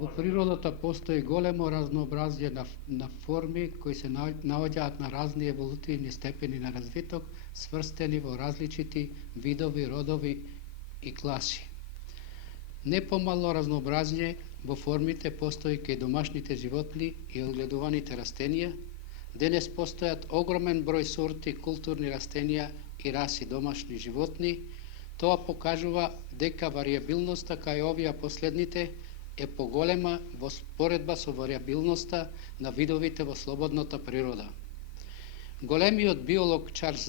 Во природата постои големо разнообразие на форми кои се наоѓаат на разни еволутивни степени на развиток, сврстени во различити видови, родови и класи. Не помало разнообразие во формите постои кај домашните животни и одгледуваните растенија. Денес постојат огромен број сорти културни растенија и раси домашни животни. Тоа покажува дека варијабилноста кај овие последните е поголема во споредба со варијабилноста на видовите во слободната природа. Големиот биолог Чарлс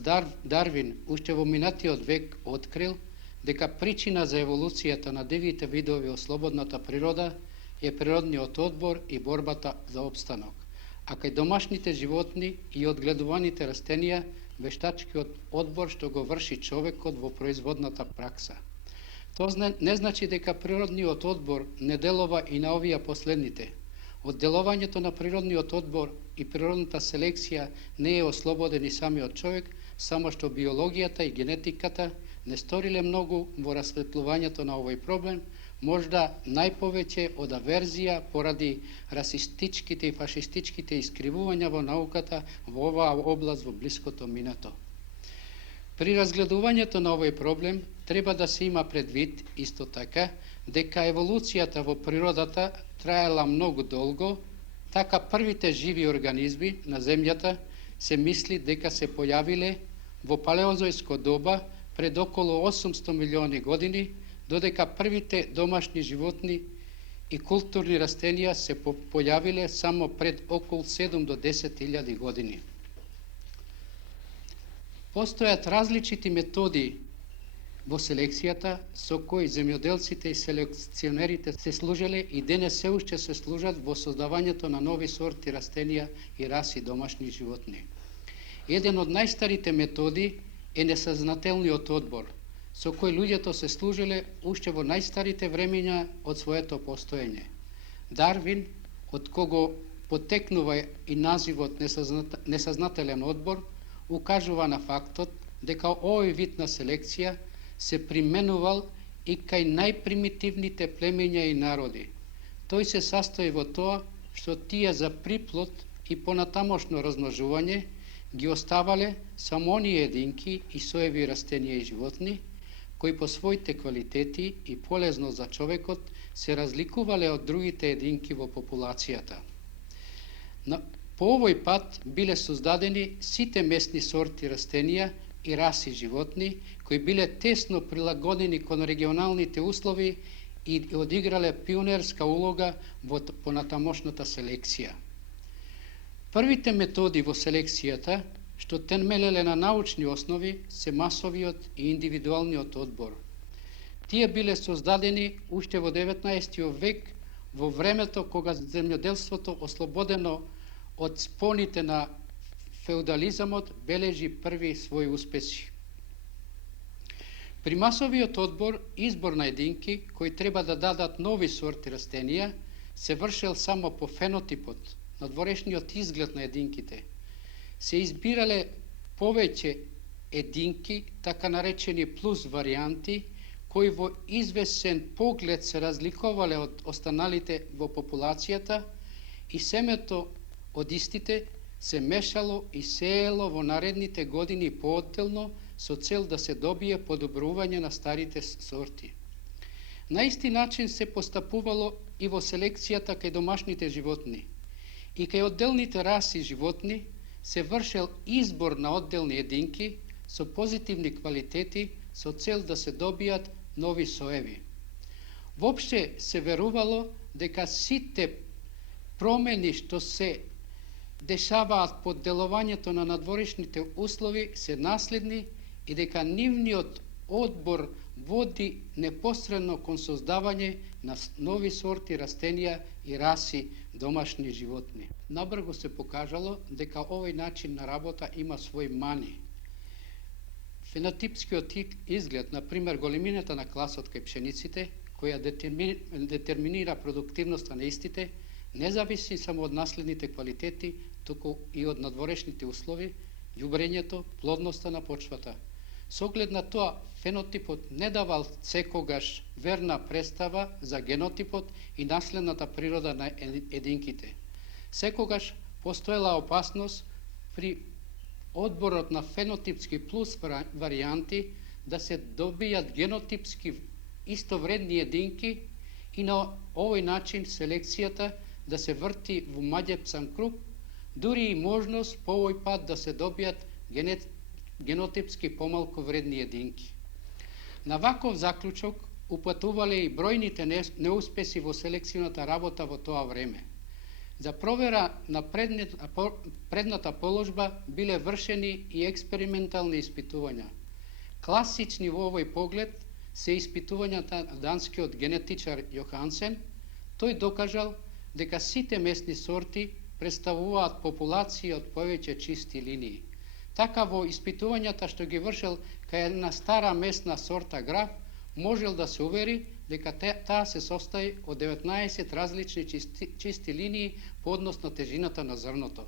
Дарвин уште во минатиот век открил дека причина за еволуцијата на дивите видови во слободната природа е природниот одбор и борбата за опстанок, а кај домашните животни и одгледуваните растенија вештачкиот одбор што го врши човекот во производната пракса. Тоа не значи дека природниот одбор не делува и на овие последните. Од делувањето на природниот одбор и природната селекција не е ослободен и самиот човек, само што биологијата и генетиката не сториле многу во расветлувањето на овој проблем, можда најповеќе од аверзија поради расистичките и фашистичките искривувања во науката во оваа област во блиското минато. При разгледувањето на овој проблем треба да се има предвид исто така дека еволуцијата во природата траела многу долго, така првите живи организми на земјата се мисли дека се појавиле во палеозојско доба пред околу 800 милиони години, додека првите домашни животни и културни растенија се појавиле само пред околу 7 до 10.000 години. Постојат различити методи во селекцијата со кои земјоделците и селекционерите се служеле и денес се уште се служат во создавањето на нови сорти растенија и раси домашни животни. Еден од најстарите методи е несознателниот одбор, со кој луѓето се служеле уште во најстарите времења од своето постоење. Дарвин, од кого потекнува и називот несознателен одбор, укажува на фактот дека овој вид на селекција се применувал и кај најпримитивните племења и народи. Тој се састои во тоа што тие за приплод и понатамошно размножување ги оставале само оние единки и соеви растенија и животни, кои по своите квалитети и полезно за човекот се разликувале од другите единки во популацијата. По овој пат биле создадени сите местни сорти растенија и раси животни, кои биле тесно прилагодени кон регионалните услови и одиграле пионерска улога во понатамошната селекција. Првите методи во селекцијата, што темелеле на научни основи, се масовиот и индивидуалниот одбор. Тие биле создадени уште во 19 век, во времето кога земјоделството ослободено од споните на феудализамот бележи први своји успеси. При масовиот одбор, избор на единки кои треба да дадат нови сорти растенија се вршел само по фенотипот, надворешниот изглед на единките. Се избирале повеќе единки, така наречени плюс варианти, кои во извесен поглед се разликувале од останалите во популацијата и семето од истите се мешало и сеело во наредните години поотделно со цел да се добие подобрување на старите сорти. На исти начин се постапувало и во селекцијата кај домашните животни. И кај одделните раси животни се вршел избор на одделни единки со позитивни квалитети со цел да се добијат нови соеви. Воопште се верувало дека сите промени што се дешаваат под делувањето на надворешните услови се наследни и дека нивниот одбор води непосредно кон создавање на нови сорти растенија и раси домашни животни. Набрзо се покажало дека овој начин на работа има свој мани. Фенотипскиот изглед, например големината на класот кај пшениците, која детерминира продуктивноста на истите, не зависи само од наследните квалитети, туку и од надворешните услови, ѓубрењето, плодноста на почвата. Со оглед на тоа, фенотипот не давал секогаш верна представа за генотипот и наследната природа на единките. Секогаш постоела опасност при одборот на фенотипски плюс варијанти да се добијат генотипски истовредни единки и на овој начин селекцијата да се врти во маѓепсан круг, дури и можност по овој пат да се добијат генотипски помалку вредни единки. На ваков заклучок упатувале и бројните неуспеси во селекционата работа во тоа време. За провера на предната положба биле вршени и експериментални испитувања. Класични во овој поглед се испитувањата на данскиот генетичар Йохансен. Тој докажал дека сите местни сорти представуваат популации од повеќе чисти линии. Така во испитувањата што ги вршел кај една стара местна сорта граф, можел да се увери дека таа се состои од 19 различни чисти линии по однос на тежината на зрното.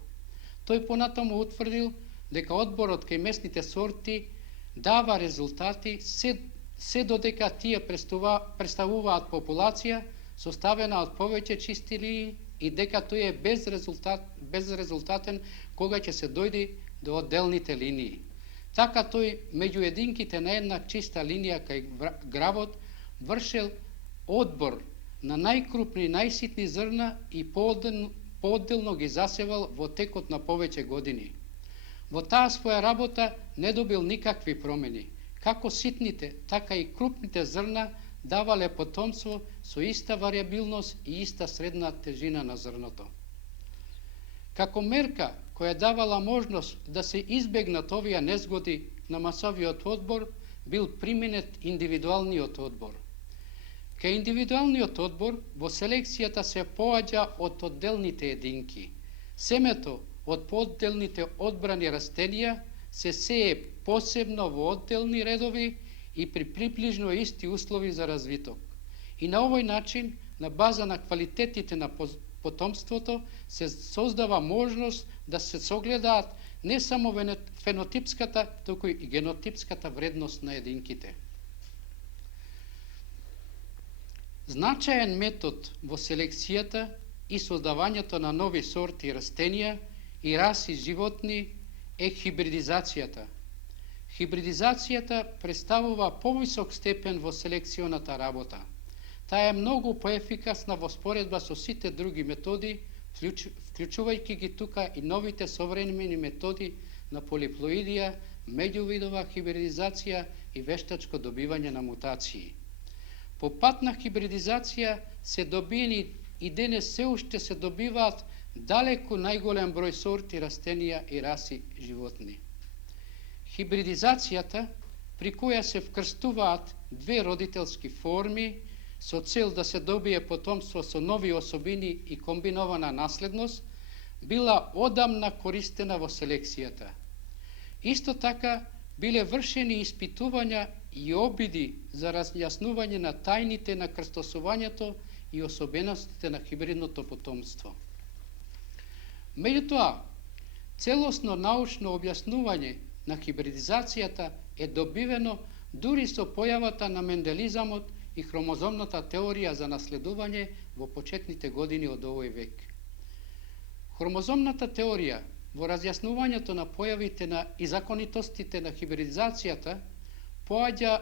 Тој понатаму утврдил дека одборот кај местните сорти дава резултати се додека тие представуваат популација составена од повеќе чисти линии и дека тој е безрезултатен кога ќе се дојде до одделните линии. Така тој меѓу единките на една чиста линија кај гравот вршел одбор на најкрупни, најситни зрна и поодделно ги засевал во текот на повеќе години. Во таа своја работа не добил никакви промени. Како ситните, така и крупните зрна давале потомство со иста варијабилност и иста средна тежина на зрното. Како мерка која давала можност да се избегнат овие незгоди на масовиот одбор, бил применет индивидуалниот одбор. Кај индивидуалниот одбор во селекцијата се поаѓа од одделните единки. Семето од поодделните одбрани растенија се сее посебно во одделни редови и при приближно исти услови за развиток. И на овој начин, на база на квалитетите на потомството, се создава можност да се согледаат не само фенотипската, туку и генотипската вредност на единките. Значаен метод во селекцијата и создавањето на нови сорти растенија и раси животни е хибридизацијата. Хибридизацијата представува повисок степен во селекционата работа. Таа е многу поефикасна во споредба со сите други методи, вклучувајќи ги тука и новите современи методи на полиплоидија, меѓувидова хибридизација и вештачко добивање на мутации. По пат на хибридизација се добиени и денес се уште се добиваат далеку најголем број сорти растенија и раси животни. Хибридизацијата, при која се вкрстуваат две родителски форми со цел да се добие потомство со нови особини и комбинована наследност, била одамна користена во селекцијата. Исто така биле вршени испитувања и обиди за разјаснување на тајните на крстосувањето и особеностите на хибридното потомство. Меѓутоа, целосно научно објаснување на хибридизацијата е добивено дури со појавата на менделизамот и хромозомната теорија за наследување во почетните години од овој век. Хромозомната теорија во разјаснувањето на појавите и законитостите на хибридизацијата поаѓа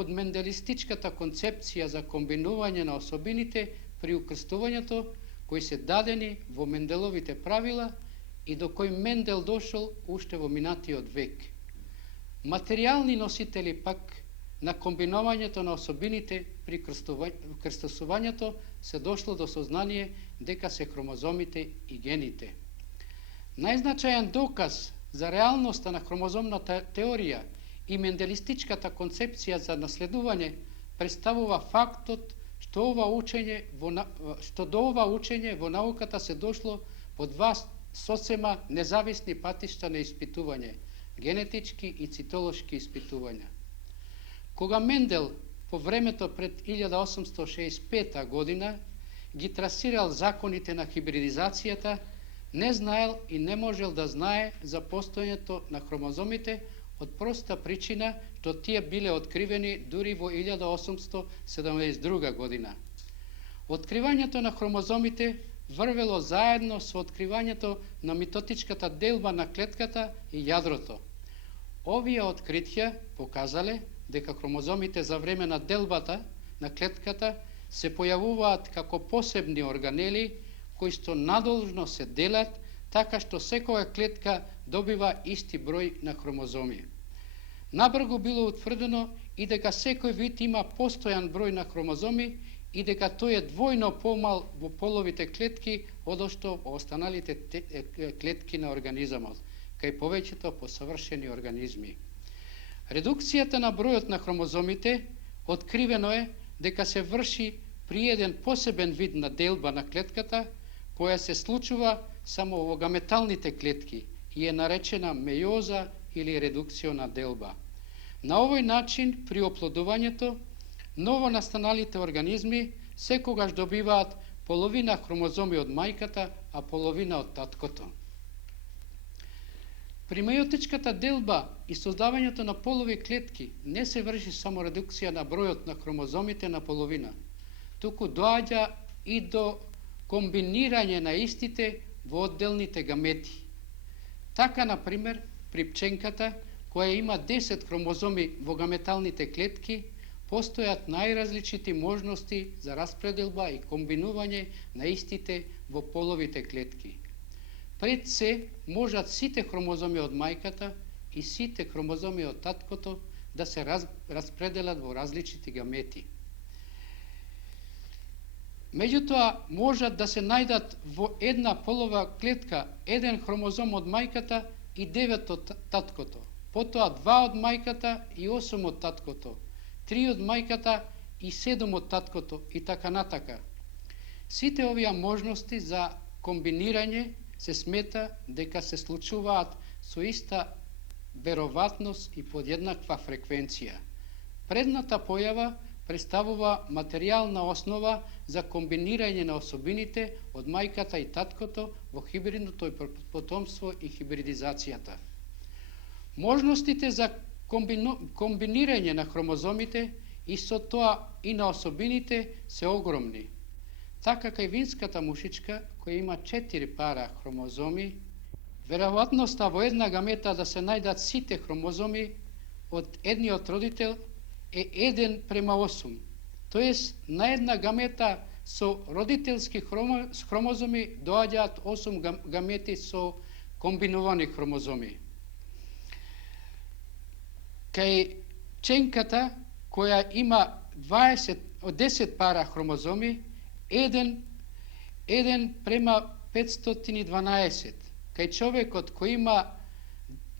од менделистичката концепција за комбинување на особините при укрстувањето, кои се дадени во Менделовите правила и до кој Мендел дошол уште во минатиот век. Материјални носители пак на комбинувањето на особините при крстосувањето се дошло до сознание дека се хромозомите и гените. Најзначаен доказ за реалноста на хромозомната теорија и менделистичката концепција за наследување представува фактот што до ова учење во науката се дошло по два сосема независни патишта на испитување – генетички и цитолошки испитувања. Кога Мендел по времето пред 1865 година ги трасирал законите на хибридизацијата, не знаел и не можел да знае за постојањето на хромозомите, од проста причина што тие биле откривени дури во 1872 година. Откривањето на хромозомите врвело заедно со откривањето на митотичката делба на клетката и јадрото. Овие откритија показале дека хромозомите за време на делбата на клетката се појавуваат како посебни органели кои што надолжно се делат така што секоја клетка добива исти број на хромозоми. Набрзо било утврдено и дека секој вид има постојан број на хромозоми и дека тој е двојно помал во половите клетки одошто во останалите клетки на организмот, кај повеќето посовршени организми. Редукцијата на бројот на хромозомите откривено е дека се врши при еден посебен вид на делба на клетката, која се случува само во гаметалните клетки и е наречена мејоза или редукциона делба. На овој начин, при оплодувањето, ново настаналите организми секогаш добиваат половина хромозоми од мајката, а половина од таткото. При мејотичката делба и создавањето на полови клетки не се врши само редукција на бројот на хромозомите на половина, туку доаѓа и до комбинирање на истите во одделните гамети. Така, например, при пченката, која има 10 хромозоми во гаметалните клетки, постојат најразличити можности за распределба и комбинување на истите во половите клетки. Пред се можат сите хромозоми од мајката и сите хромозоми од таткото да се распределат во различити гамети. Меѓутоа, можат да се најдат во една полова клетка еден хромозом од мајката и 9 од таткото, потоа 2 од мајката и 8 од таткото, 3 од мајката и 7 од таткото и така натака. Сите овие можности за комбинирање се смета дека се случуваат со иста веројатност и под еднаква фреквенција. Предната појава представува материјална основа за комбинирање на особините од мајката и таткото во хибридното потомство и хибридизацијата. Можностите за комбинирање на хромозомите и со тоа и на особините се огромни. Така кај винската мушичка, која има 4 пара хромозоми, веројатноста во една гамета да се најдат сите хромозоми од едниот родител е 1:8. Тоест, на една гамета со родителски хромозоми доаѓаат 8 гамети со комбинувани хромозоми. Кај пченката, која има 10 пара хромозоми, 1:512. Кај човекот кој има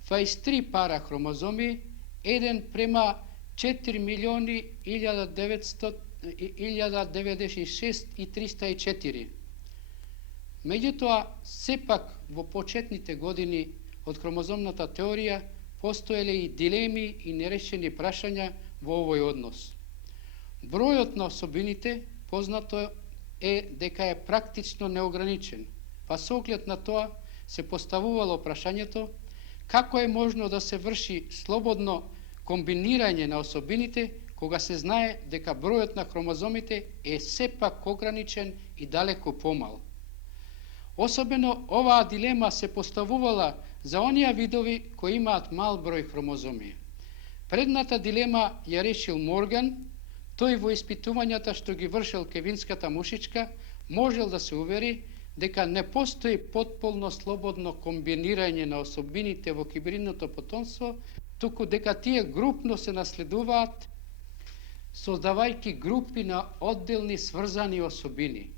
23 пара хромозоми, 1:4.996.304. Меѓутоа, сепак во почетните години од хромозомната теорија постоеле и дилеми и нерешени прашања во овој однос. Бројот на особините познато е дека е практично неограничен, па со оглед на тоа се поставувало прашањето како е можно да се врши слободно комбинирање на особините кога се знае дека бројот на хромозомите е сепак ограничен и далеку помал. Особено оваа дилема се поставувала за оние видови кои имаат мал број хромозоми. Предната дилема ја решил Морган. Тој во испитувањата што ги вршил кај винската мушичка можел да се увери дека не постои потполно слободно комбинирање на особините во хибридното потомство, туку дека тие групно се наследуваат создавајќи групи на одделни сврзани особини.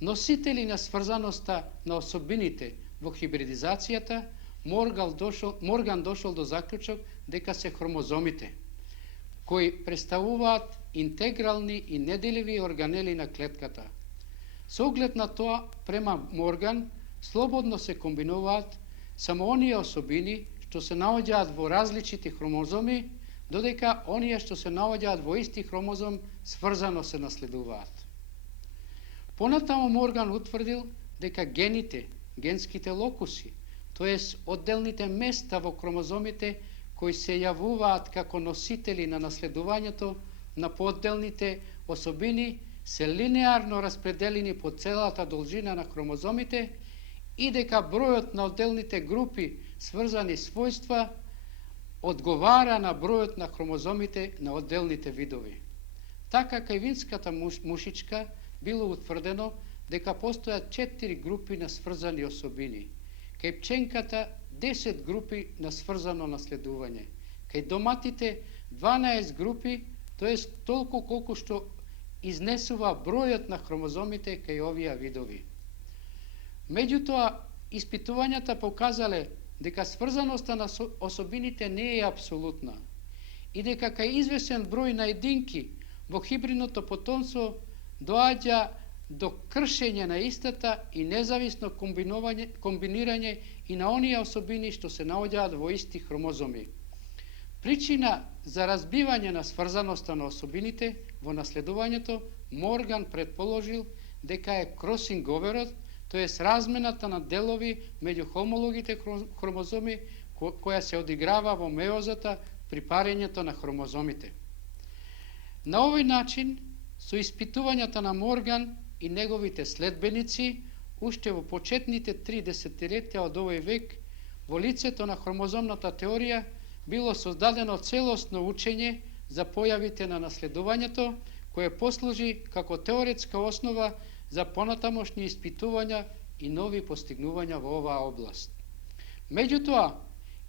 Носители на сврзаноста на особините во хибридизацијата, Морган дошол до заклучок дека се хромозомите, кои представуваат интегрални и неделиви органели на клетката. Со оглед на тоа, према Морган, слободно се комбинуваат само оние особини што се наоѓаат во различити хромозоми, додека оние што се наоѓаат во исти хромозом сврзано се наследуваат. Понатаму Морган утврдил дека гените, генските локуси, тоест одделните места во хромозомите кои се јавуваат како носители на наследувањето на поделните особини се линеарно распределени по целата должина на хромозомите и дека бројот на отделните групи сврзани својства одговара на бројот на хромозомите на отделните видови. Така кај винската мушичка било утврдено дека постојат 4 групи на сврзани особини, кај пченката 10 групи на сврзано наследување, кај доматите 12 групи, тоест толку колку што изнесува бројот на хромозомите кај овие видови. Меѓутоа, испитувањата показале дека сврзаноста на особините не е апсолутна и дека кај извесен број на единки во хибридното потомство доаѓа до кршење на истата и независно комбинирање и на оние особини што се наоѓаат во исти хромозоми. Причина за разбивање на сврзаноста на особините во наследувањето Морган предположил дека е кросинговерот, тоест размената на делови меѓу хомологите хромозоми која се одиграва во меозата при парењето на хромозомите. На овој начин, со испитувањата на Морган и неговите следбеници, уште во почетните 3 десетилетја од овој век, во лицето на хромозомната теорија било создадено целосно учење за појавите на наследувањето, кое послужи како теоретска основа за понатамошни испитувања и нови постигнувања во оваа област. Меѓутоа,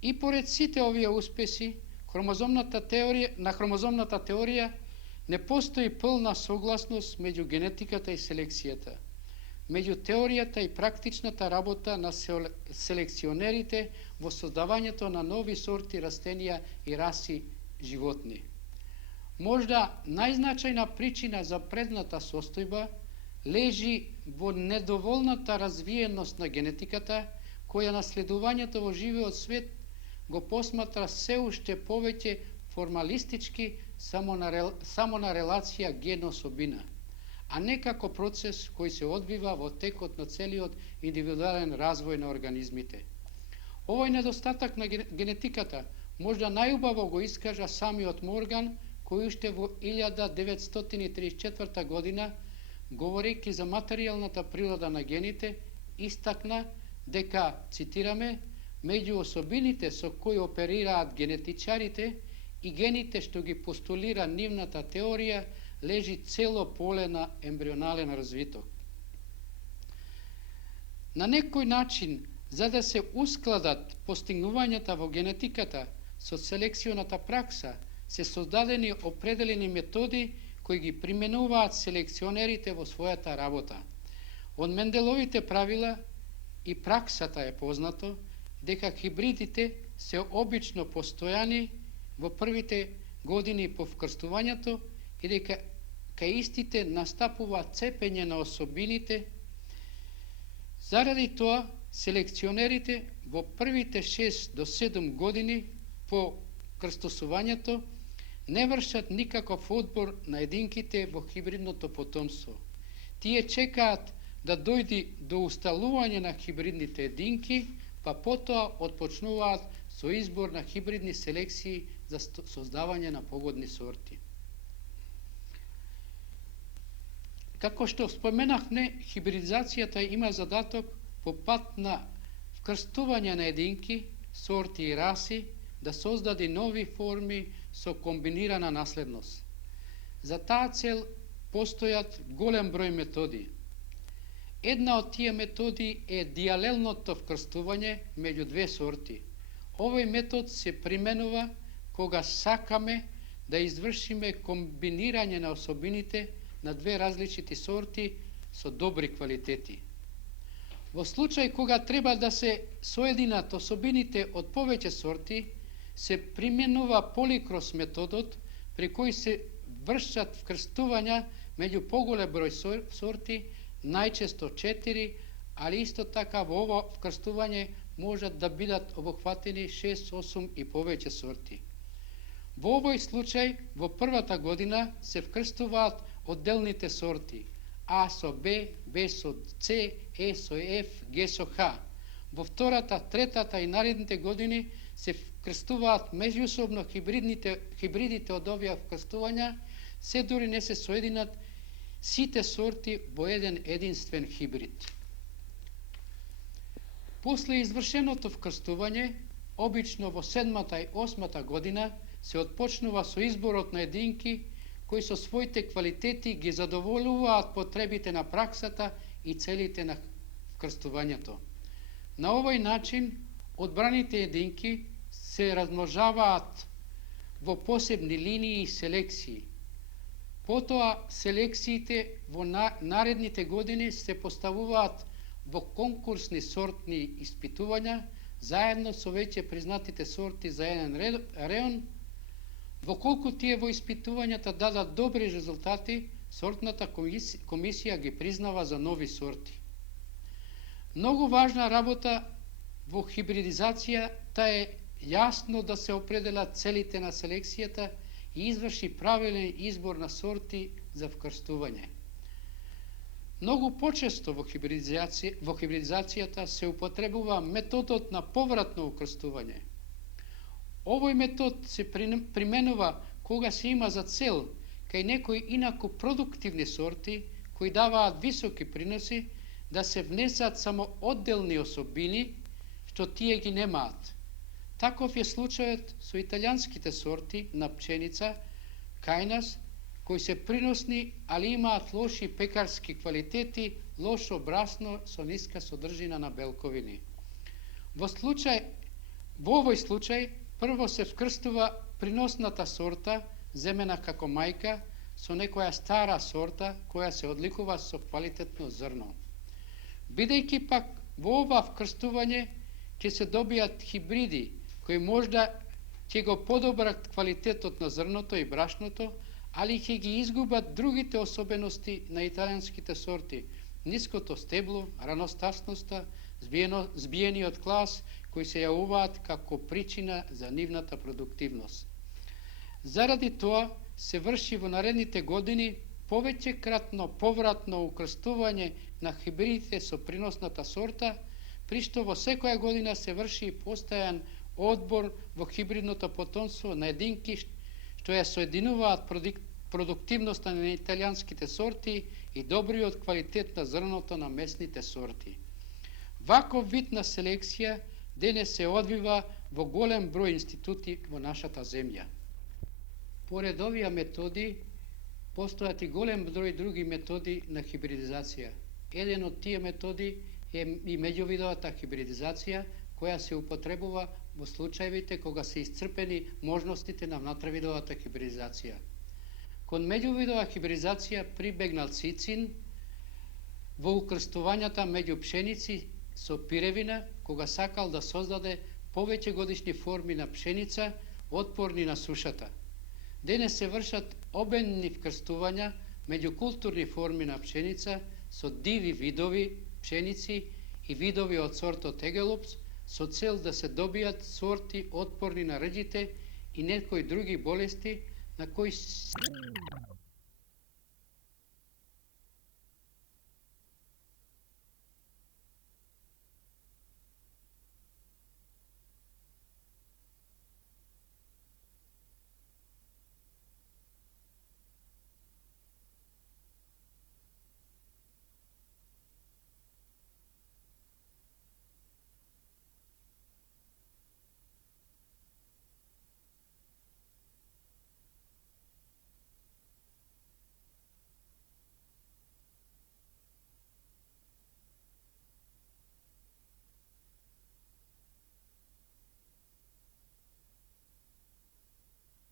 и поред сите овие успеси, на хромозомната теорија не постои пълна согласност меѓу генетиката и селекцијата, меѓу теоријата и практичната работа на селекционерите во создавањето на нови сорти растенија и раси животни. Можда најзначајна причина за предната состојба лежи во недоволната развиеност на генетиката, која наследувањето во живиот свет го посматра се уште повеќе формалистички само на релација ген-особина, а не како процес кој се одвива во текот на целиот индивидуален развој на организмите. Овој недостаток на генетиката можда најубаво го искажа самиот Морган, кој уште во 1934 година, говорејќи за материјалната природа на гените, истакна дека, цитираме, меѓу особините со кои оперираат генетичарите и гените што ги постулира нивната теорија лежи цело поле на ембрионален развиток. На некој начин, за да се ускладат постигнувањата во генетиката со селекционата пракса, се создадени определени методи кои ги применуваат селекционерите во својата работа. Од Менделовите правила и праксата е познато дека хибридите се обично постојани во првите години по вкрстувањето и дека кај истите настапува цепење на особините. Заради тоа, селекционерите во првите 6 до 7 години по крстосувањето не вршат никаков одбор на единките во хибридното потомство. Тие чекаат да дојди до усталување на хибридните единки, па потоа отпочнуваат со избор на хибридни селекции за создавање на погодни сорти. Како што споменавме, хибридизацијата има задаток по пат на вкрстување на единки, сорти и раси, да создаде нови форми со комбинирана наследност. За таа цел постојат голем број методи. Една од тие методи е диалелното вкрстување меѓу две сорти. Овој метод се применува кога сакаме да извршиме комбинирање на особините на две различити сорти со добри квалитети. Во случај кога треба да се соединат особините од повеќе сорти, се применува поликрос методот, при кој се вршат вкрстувања меѓу поголем број сорти, најчесто 4, али исто така во ово вкрстување можат да бидат обохватени 6, 8 и повеќе сорти. Во овој случај, во првата година се вкрстуваат одделните сорти А со Б, Б со С, Е со Ф, Г со Х. Во втората, третата и наредните години се вкрстуваат меѓусобно хибридите од овие вкрстувања, се дури не се соединат сите сорти во еден единствен хибрид. После извршеното вкрстување, обично во 7-та и 8-та година, се отпочнува со изборот на единки кои со своите квалитети ги задоволуваат потребите на праксата и целите на вкрстувањето. На овој начин, одбраните единки се размножаваат во посебни линии и селекции. Потоа селекциите во наредните години се поставуваат во конкурсни сортни испитувања, заедно со веќе признатите сорти за еден реон. Воколку тие во испитувањата дадат добри резултати, сортната комисија ги признава за нови сорти. Многу важна работа во хибридизацијата е јасно да се определат целите на селекцијата и изврши правилен избор на сорти за вкрстување. Многу почесто во хибридизацијата се употребува методот на повратно укрстување. Овој метод се применува кога се има за цел кај некои инаку продуктивни сорти кои даваат високи приноси да се внесат само одделни особини што тие ги немаат. Таков е случајот со италијанските сорти на пченица кај нас, кои се приносни, али имаат лоши пекарски квалитети, лошо брасно со ниска содржина на белковини. Во овој случај, прво се вкрстува приносната сорта, земена како мајка, со некоја стара сорта, која се одликува со квалитетно зрно. Бидејќи пак во ова вкрстување ќе се добијат хибриди, кои можда ќе го подобрат квалитетот на зрното и брашното, али ќе ги изгубат другите особености на италијанските сорти, ниското стебло, раностасноста, збиениот клас, кои се јавуваат како причина за нивната продуктивност. Заради тоа се врши во наредните години повеќекратно повратно укрстување на хибридите со приносната сорта, при што во секоја година се врши постојан одбор во хибридното потомство на единки што ја соединуваат продуктивноста на италијанските сорти и добриот квалитет на зрното на местните сорти. Ваков вид на селекција денес се одвива во голем број институти во нашата земја. Поред овие методи, постојат и голем број други методи на хибридизација. Еден од тие методи е и меѓувидовата хибридизација, која се употребува во случаевите кога се исцрпени можностите на внатравидовата хибридизација. Кон меѓувидова хибридизација прибегнал Цицин во укрстувањата меѓу пшеници со пиревина, кога сакал да создаде повеќе годишни форми на пшеница, отпорни на сушата. Денес се вршат обемни вкрстувања меѓу културни форми на пшеница со диви видови пшеници и видови од сортот Егелопс, со цел да се добијат сорти отпорни на рџите и некои други болести на кои